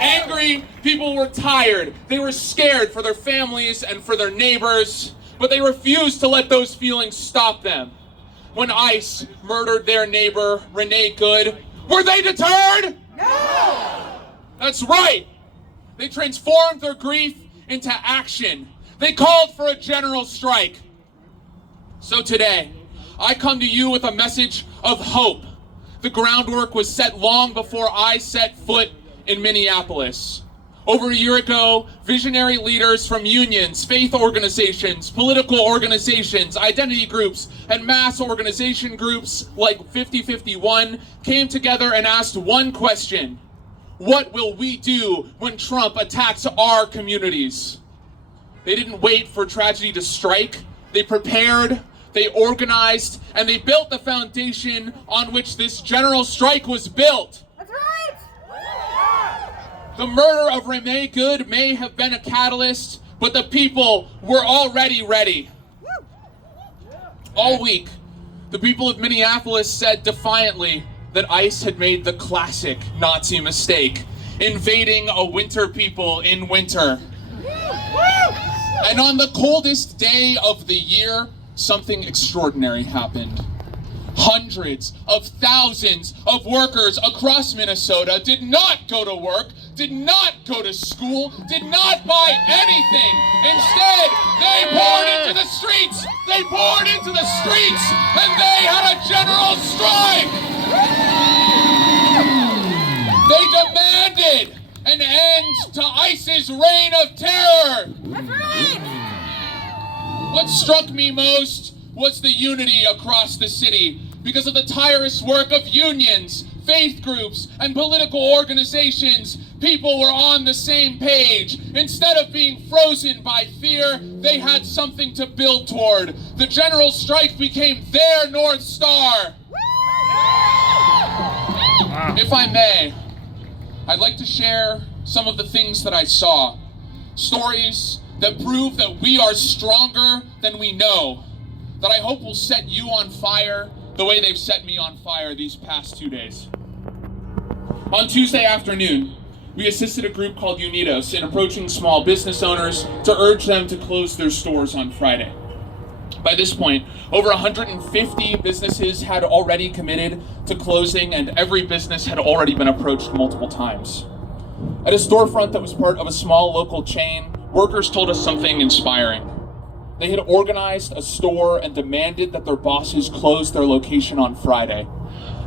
Angry people were tired. They were scared for their families and for their neighbors, but they refused to let those feelings stop them. When ICE murdered their neighbor, Renee Good, were they deterred? No! That's right. They transformed their grief into action. They called for a general strike. So today, I come to you with a message of hope. The groundwork was set long before I set foot in Minneapolis. Over a year ago, visionary leaders from unions, faith organizations, political organizations, identity groups, and mass organization groups like 5051 came together and asked one question: what will we do when Trump attacks our communities? They didn't wait for tragedy to strike. They prepared, they organized, and they built the foundation on which this general strike was built. That's right! The murder of Renee Good may have been a catalyst, but the people were already ready. All week, the people of Minneapolis said defiantly that ICE had made the classic Nazi mistake, invading a winter people in winter. And on the coldest day of the year, something extraordinary happened. Hundreds of thousands of workers across Minnesota did not go to work, did not go to school, did not buy anything. Instead, they poured into the streets. They poured into the streets, and they had a general strike. They demanded an end to ICE's reign of terror. That's right! What struck me most was the unity across the city because of the tireless work of unions, faith groups, and political organizations. People were on the same page. Instead of being frozen by fear, they had something to build toward. The general strike became their North Star. If I may, I'd like to share some of the things that I saw. Stories that prove that we are stronger than we know, that I hope will set you on fire the way they've set me on fire these past 2 days. On Tuesday afternoon, we assisted a group called Unidos in approaching small business owners to urge them to close their stores on Friday. By this point, over 150 businesses had already committed to closing, and every business had already been approached multiple times. At a storefront that was part of a small local chain, workers told us something inspiring. They had organized a store and demanded that their bosses close their location on Friday.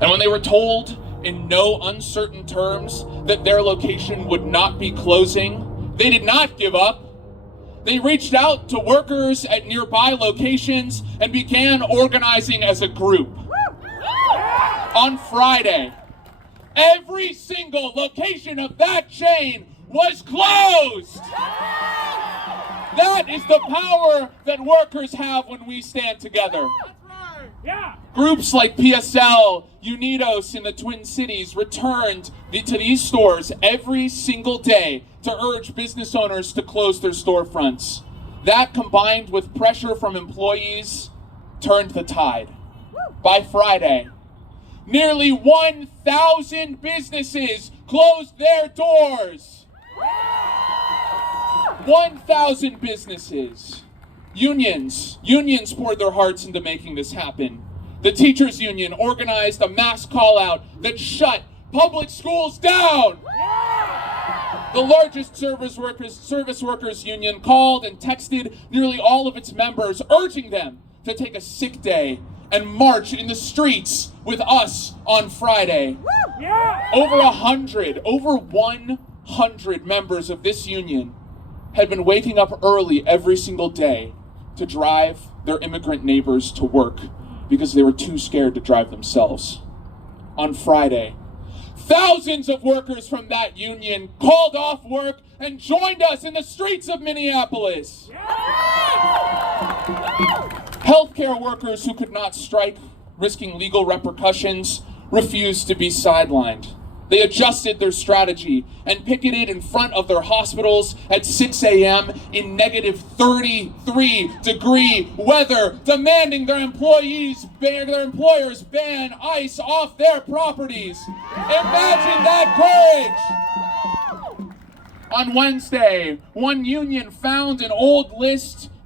And when they were told in no uncertain terms that their location would not be closing, they did not give up. They reached out to workers at nearby locations and began organizing as a group. On Friday, every single location of that chain was closed. That is the power that workers have when we stand together. Yeah. Groups like PSL, Unidos in the Twin Cities returned to these stores every single day to urge business owners to close their storefronts. That, combined with pressure from employees, turned the tide. By Friday, nearly 1,000 businesses closed their doors. 1,000 businesses. Unions poured their hearts into making this happen. The teachers union organized a mass call out that shut public schools down. The largest service workers union called and texted nearly all of its members, urging them to take a sick day and march in the streets with us on Friday. Over 100 members of this union had been waking up early every single day to drive their immigrant neighbors to work because they were too scared to drive themselves. On Friday, thousands of workers from that union called off work and joined us in the streets of Minneapolis. Healthcare workers who could not strike, risking legal repercussions, refused to be sidelined. They adjusted their strategy and picketed in front of their hospitals at 6 a.m. in negative 33-degree weather, demanding their employers ban ICE off their properties. Imagine that courage! On Wednesday, one union found an old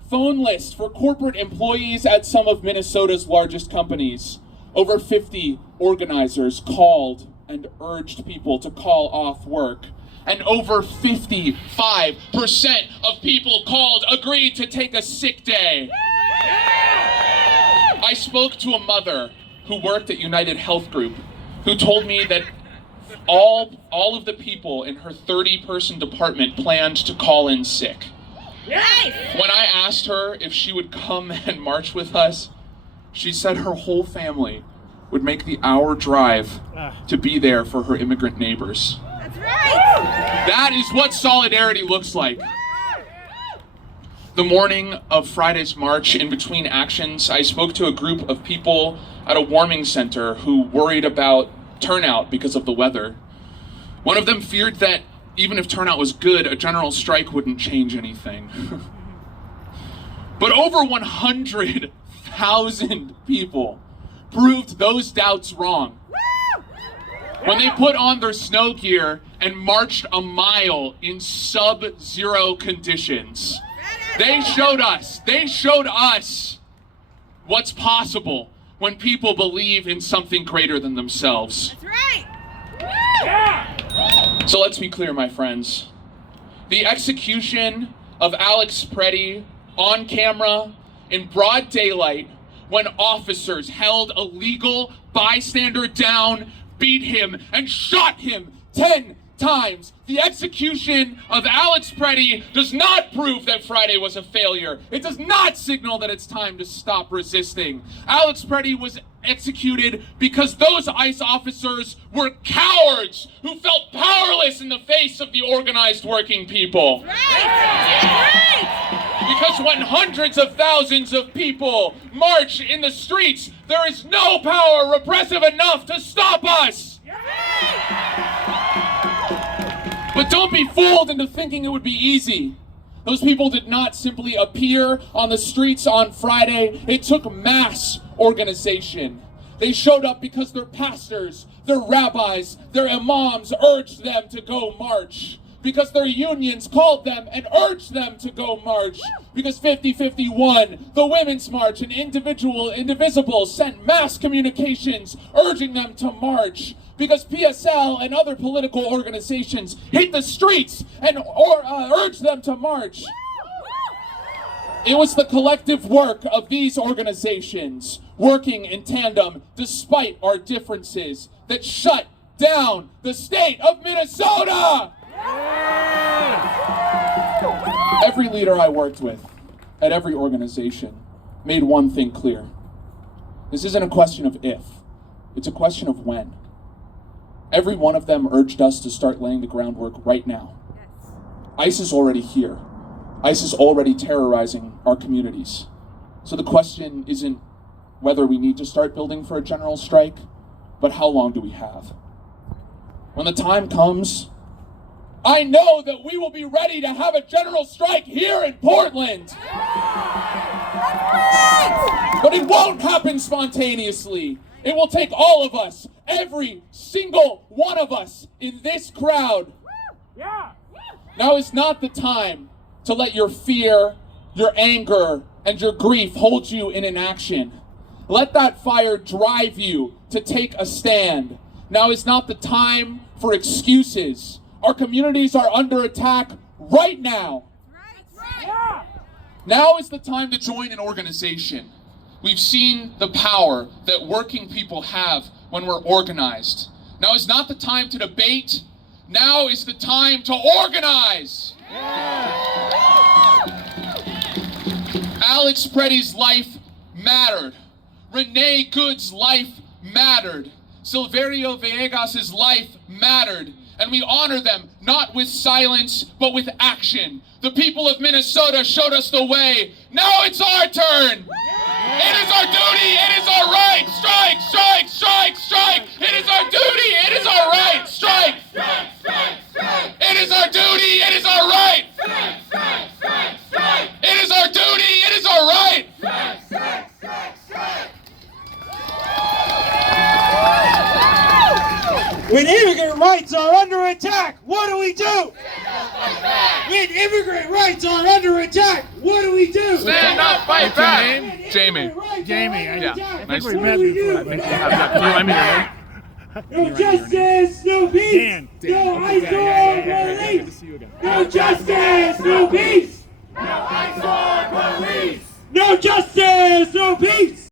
phone list for corporate employees at some of Minnesota's largest companies. Over 50 organizers called and urged people to call off work. And over 55% of people agreed to take a sick day. I spoke to a mother who worked at United Health Group who told me that all of the people in her 30-person department planned to call in sick. Nice. When I asked her if she would come and march with us, she said her whole family would make the hour drive to be there for her immigrant neighbors. That's right. That is what solidarity looks like. The morning of Friday's march, in between actions, I spoke to a group of people at a warming center who worried about turnout because of the weather. One of them feared that even if turnout was good, a general strike wouldn't change anything. But over 100,000 people proved those doubts wrong when they put on their snow gear and marched a mile in sub-zero conditions. They showed us what's possible when people believe in something greater than themselves. That's right. Yeah. So let's be clear, my friends. The execution of Alex Pretti on camera in broad daylight when officers held a legal bystander down, beat him, and shot him 10 times. The execution of Alex Pretti does not prove that Friday was a failure. It does not signal that it's time to stop resisting. Alex Pretti was executed because those ICE officers were cowards who felt powerless in the face of the organized working people. Right. Because when hundreds of thousands of people march in the streets, there is no power repressive enough to stop us. But don't be fooled into thinking it would be easy. Those people did not simply appear on the streets on Friday. It took mass organization. They showed up because their pastors, their rabbis, their imams urged them to go march. Because their unions called them and urged them to go march. Because 5051, the Women's March, and Indivisible sent mass communications urging them to march. Because PSL and other political organizations hit the streets and urged them to march. It was the collective work of these organizations, working in tandem despite our differences, that shut down the state of Minnesota! Every leader I worked with at every organization made one thing clear. This isn't a question of if, it's a question of when. Every one of them urged us to start laying the groundwork right now. ICE is already here. ICE is already terrorizing our communities. So the question isn't whether we need to start building for a general strike, but how long do we have? When the time comes, I know that we will be ready to have a general strike here in Portland. But it won't happen spontaneously. It will take all of us, every single one of us in this crowd. Yeah. Now is not the time to let your fear, your anger, and your grief hold you in inaction. Let that fire drive you to take a stand. Now is not the time for excuses. Our communities are under attack right now. Yeah. Now is the time to join an organization. We've seen the power that working people have when we're organized. Now is not the time to debate. Now is the time to organize. Alex Pretti's life mattered. Renee Good's life mattered. Silverio Villegas' life mattered. And we honor them, not with silence, but with action. The people of Minnesota showed us the way. Now it's our turn. It is our duty. It is our right. Strike, strike, strike, strike. It is our duty. It is our right. Strike. Strike, strike, strike. It is our duty. It is our right. Strike, strike, strike, strike. It is our duty. It is our right. Strike, strike, strike, strike. When immigrant rights are under attack. attack, what do we do? When immigrant rights are under attack, what do we do? Stand up, fight back. Jamie. Yeah. Nice What to do meet we you. do? Can you let me know? No justice, no peace. No ICE or police. No justice, no peace. No ICE or police. No justice, no peace.